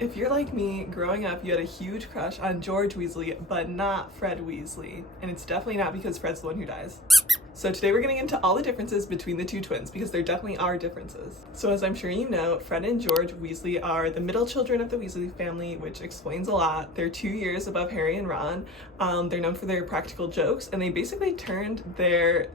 If you're like me, growing up, you had a huge crush on George Weasley, but not Fred Weasley. And it's definitely not because Fred's the one who dies. So today we're getting into all the differences between the two twins because there definitely are differences. So as I'm sure you know, Fred and George Weasley are the middle children of the Weasley family, which explains a lot. They're 2 years above Harry and Ron. They're known for their practical jokes, and they basically turned their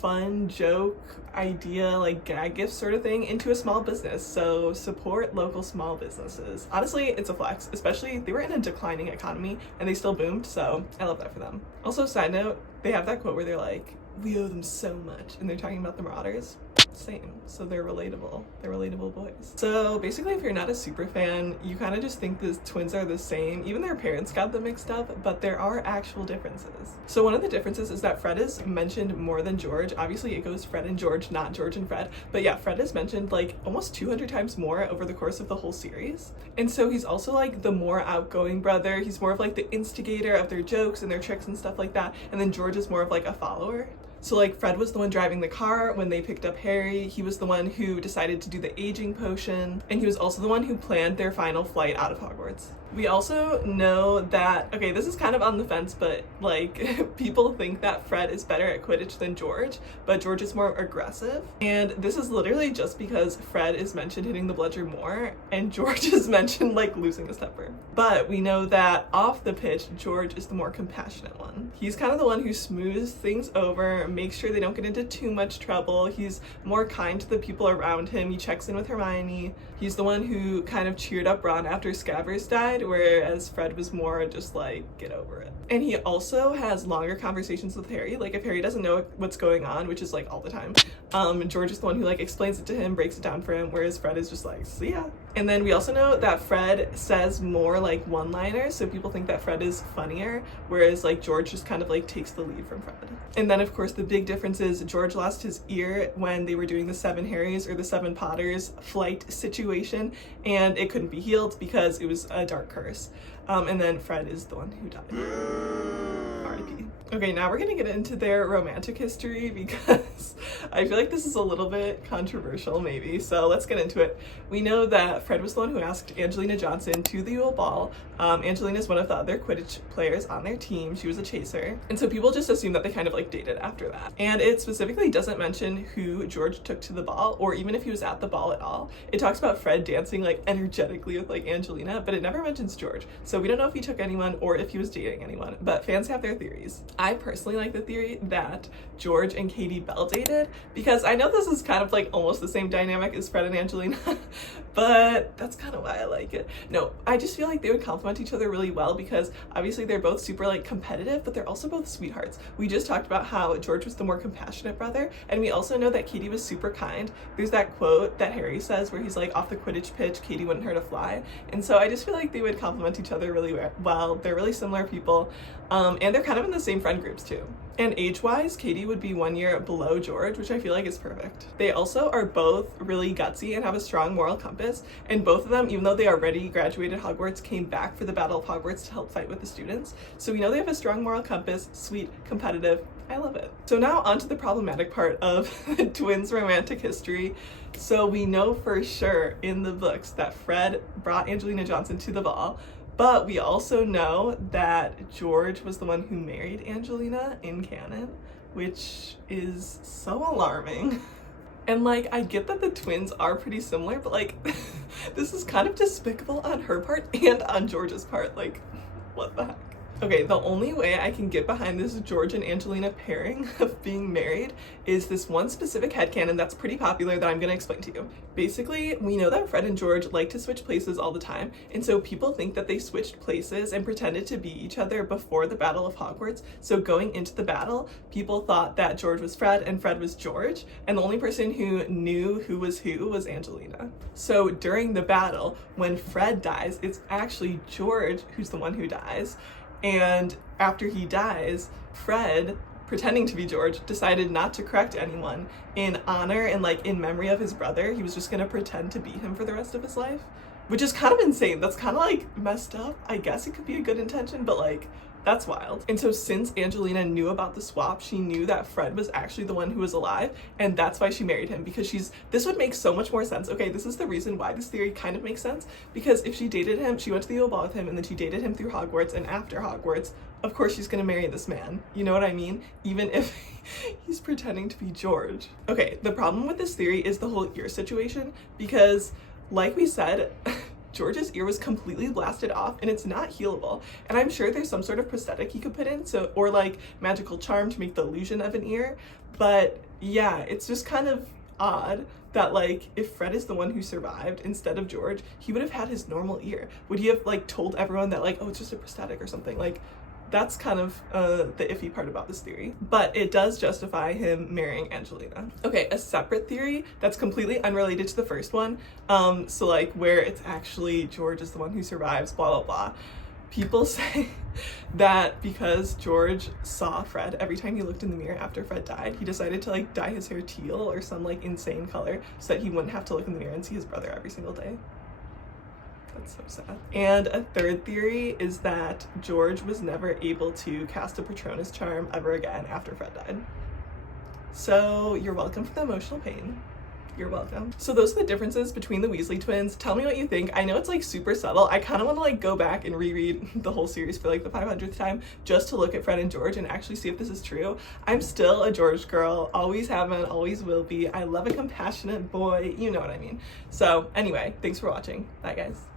fun joke idea, gag gift sort of thing into a small business. So support local small businesses. Honestly, it's a flex, especially they were in a declining economy and they still boomed. So I love that for them. Also, side note, they have that quote where they're like, "We owe them so much," and they're talking about the Marauders. Same. So they're relatable. They're relatable boys. So basically, if you're not a super fan, you kind of just think the twins are the same. Even their parents got them mixed up, but there are actual differences. So one of the differences is that Fred is mentioned more than George. Obviously, it goes Fred and George, not George and Fred. But yeah, Fred is mentioned almost 200 times more over the course of the whole series. And so he's also the more outgoing brother. He's more of the instigator of their jokes and their tricks and stuff like that. And then George is more of a follower. So Fred was the one driving the car when they picked up Harry. He was the one who decided to do the aging potion, and he was also the one who planned their final flight out of Hogwarts. We also know that, okay, this is kind of on the fence, but people think that Fred is better at Quidditch than George, but George is more aggressive. And this is literally just because Fred is mentioned hitting the bludger more and George is mentioned losing his temper. But we know that off the pitch, George is the more compassionate one. He's kind of the one who smooths things over, makes sure they don't get into too much trouble. He's more kind to the people around him. He checks in with Hermione. He's the one who kind of cheered up Ron after Scabbers died, whereas Fred was more just get over it. And he also has longer conversations with Harry. If Harry doesn't know what's going on, which is all the time, George is the one who explains it to him, breaks it down for him, whereas Fred is just see ya. And then we also know that Fred says more one-liners, so people think that Fred is funnier, whereas George just kind of takes the lead from Fred. And then of course the big difference is George lost his ear when they were doing the 7 Harrys or the 7 Potters flight situation, and it couldn't be healed because it was a dark curse. And then Fred is the one who died. R.I.P. Okay, now we're gonna get into their romantic history because I feel this is a little bit controversial maybe, so let's get into it. We know that Fred was the one who asked Angelina Johnson to the Yule Ball. Angelina is one of the other Quidditch players on their team. She was a chaser. And so people just assume that they kind of dated after that. And it specifically doesn't mention who George took to the ball or even if he was at the ball at all. It talks about Fred dancing energetically with Angelina, but it never mentions George. So we don't know if he took anyone or if he was dating anyone, but fans have their theories. I personally like the theory that George and Katie Bell dated because I know this is kind of almost the same dynamic as Fred and Angelina, but that's kind of why I like it. No, I just feel they would complement each other really well because obviously they're both super competitive, but they're also both sweethearts. We just talked about how George was the more compassionate brother, and we also know that Katie was super kind. There's that quote that Harry says where he's off the Quidditch pitch, Katie wouldn't hurt a fly. And so I just feel they would complement each other really well. They're really similar people, and they're kind of in the same friend groups too. And age-wise, Katie would be 1 year below George, which I feel is perfect. They also are both really gutsy and have a strong moral compass, and both of them, even though they already graduated Hogwarts, came back for the Battle of Hogwarts to help fight with the students. So we know they have a strong moral compass, sweet, competitive. I love it. So now onto the problematic part of the twins' romantic history. So we know for sure in the books that Fred brought Angelina Johnson to the ball, but we also know that George was the one who married Angelina in canon, which is so alarming. And I get that the twins are pretty similar, but this is kind of despicable on her part and on George's part. What the heck? Okay, the only way I can get behind this George and Angelina pairing of being married is this one specific headcanon that's pretty popular that I'm gonna explain to you. Basically, we know that Fred and George like to switch places all the time, and so people think that they switched places and pretended to be each other before the Battle of Hogwarts. So going into the battle, people thought that George was Fred and Fred was George, and the only person who knew who was Angelina. So during the battle, when Fred dies, it's actually George who's the one who dies. And after he dies, Fred, pretending to be George, decided not to correct anyone in honor and in memory of his brother. He was just gonna pretend to be him for the rest of his life. which is kind of insane. That's kind of like messed up. I guess it could be a good intention, but like, that's wild. And so since Angelina knew about the swap, she knew that Fred was actually the one who was alive, and that's why she married him, because this would make so much more sense. Okay, this is the reason why this theory kind of makes sense, because if she dated him, she went to the old ball with him, and then she dated him through Hogwarts, and after Hogwarts, of course she's gonna marry this man. You know what I mean? Even if he's pretending to be George. Okay, the problem with this theory is the whole ear situation, because like we said, George's ear was completely blasted off and it's not healable. And I'm sure there's some sort of prosthetic he could put in, or like magical charm to make the illusion of an ear. But yeah, it's just kind of odd that like if Fred is the one who survived instead of George, he would have had his normal ear. Would he have like told everyone that like, oh, it's just a prosthetic or something? Like, that's kind of the iffy part about this theory, but it does justify him marrying Angelina. Okay, a separate theory that's completely unrelated to the first one, so like where it's actually George is the one who survives, blah blah blah. People say that because George saw Fred every time he looked in the mirror after Fred died, he decided to like dye his hair teal or some like insane color so that he wouldn't have to look in the mirror and see his brother every single day. That's so sad. And a third theory is that George was never able to cast a Patronus charm ever again after Fred died. So you're welcome for the emotional pain. You're welcome. So those are the differences between the Weasley twins. Tell me what you think. I know it's like super subtle. I kind of want to like go back and reread the whole series for like the 500th time just to look at Fred and George and actually see if this is true. I'm still a George girl. Always have been, always will be. I love a compassionate boy. You know what I mean. So anyway, thanks for watching. Bye guys.